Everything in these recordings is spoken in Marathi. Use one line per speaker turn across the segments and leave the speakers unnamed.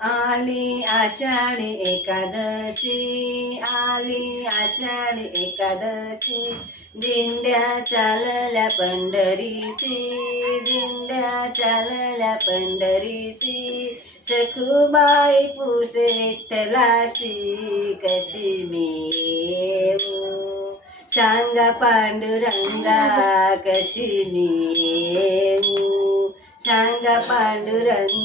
आली आषाढी एकादशी आली आषाढी एकादशी दिंड्या चालल्या पंढरीसी दिंड्या चालल्या पंढरीसी सखुबाई पुसे विठ्ठलाशी कशी मी येऊ सांगा पांडुरंगा कशी मी येऊ सांगा पांडुरंगा आली आषाढी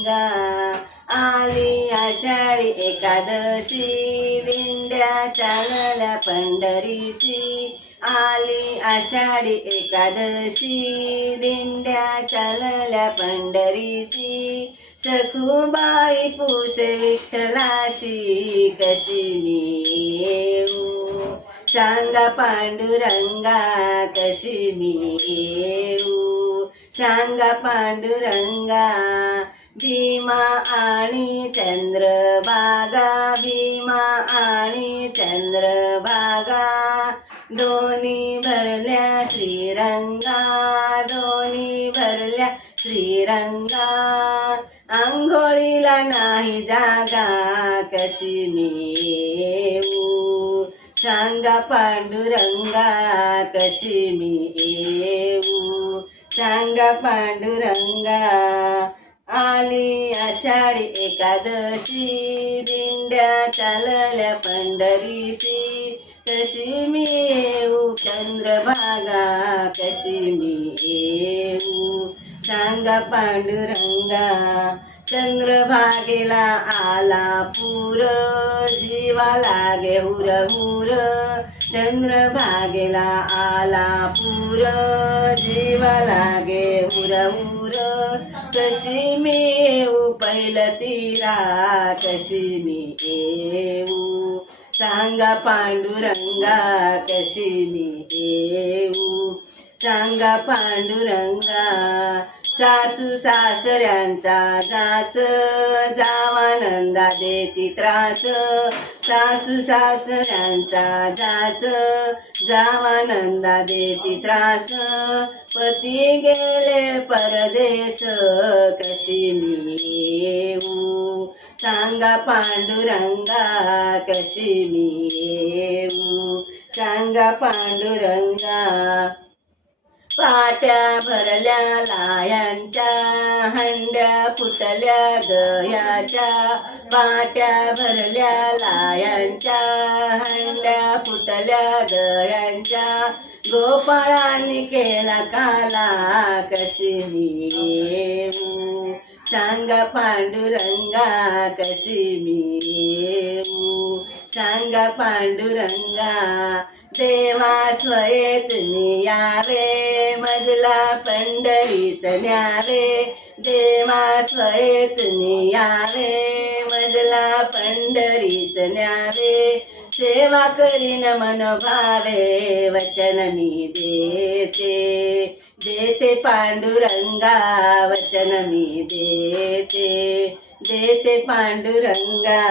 एकादशी दिंड्या चालल्या पंढरीसी आली आषाढी एकादशी दिंड्या चालल्या पंढरीसी सखुबाई पुसे विठ्ठलाशी कशी मी येऊ सांगा पांडुरंगा कशी मी येऊ सांगा पांडुरंगा भीमा आणि चंद्रभागा भीमा आणि चंद्रभागा दोन्ही भरल्या श्रीरंगा दोन्ही भरल्या श्रीरंगा. आंघोळीला नाही जागा कशी मी येऊ? सांगा पांडुरंगा कशी मी येऊ? सांगा पांडुरंगा आली आषाढी एकादशी. दिंड्या चालल्या पंढरीसी कशी मी येऊ? चंद्रभागा कशी मी येऊ? सांगा पांडुरंगा चंद्रभागेला आला पूर. जीवा लागे हुर हुर चंद्रभागेला आला पूर. जीवा लागे हुर हुर कशी मी येऊ? पहिलं तीरा. कशी मी येऊ? सांगा पांडुरंगा. कशी मी येऊ? सांगा पांडुरंगा. सासू सासऱ्यांचा जाच जावानंदा देती त्रास. सासू सासऱ्यांचा जाच जावानंदा देती त्रास. पती गेले परदेश कशी मी येऊ? सांगा पांडुरंगा कशी मी येऊ? सांगा पांडुरंगा पाट्या भरल्या लायांच्या हंड्या फुटल्या गयाच्या. पाट्या भरल्या लायांच्या हंड्या फुटल्या गयांच्या. गोपाळांनी केला काला कशी मी सांगा पांडुरंगा कशी मी सांगा पांडुरंगा देवा स्वयेत यावे मजला पंढरीस न्यावे देवा स्वयेत यावे मजला पंढरीस न्यावे सेवा करीन मनोभावे वचन मी देते. देते पांडुरंगा वचन मी देते. देते पांडुरंगा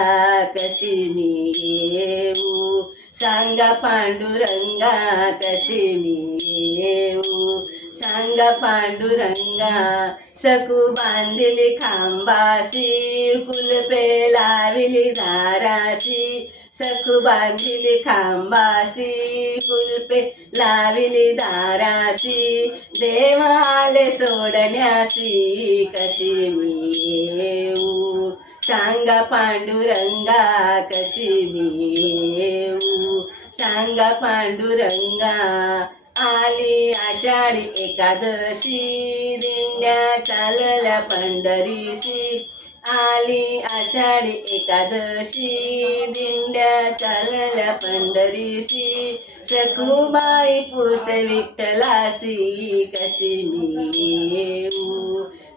कशी मी येऊ सांगा पांडुरंगा कशी मी येऊ सांगा पांडुरंगा सकू बांधिली खांबासी कुलपे लाविली दारासी सकू बांधिली खांबासी कुलपे लाविली सांगा पांडुरंगा कशी मी येऊ? सांगा पांडुरंगा आली आषाढी एकादशी दिंड्या चालल्या पंढरीसी आली आषाढी एकादशी दिंड्या चालल्या पंढरीसी सखुबाई पुसे विठ्ठलासी कशी मी येऊ?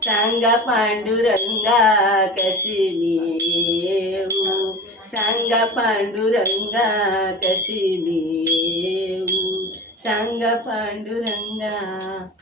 सांगा पांडुरंगा कशी मी येऊ सांगा पांडुरंगा कशी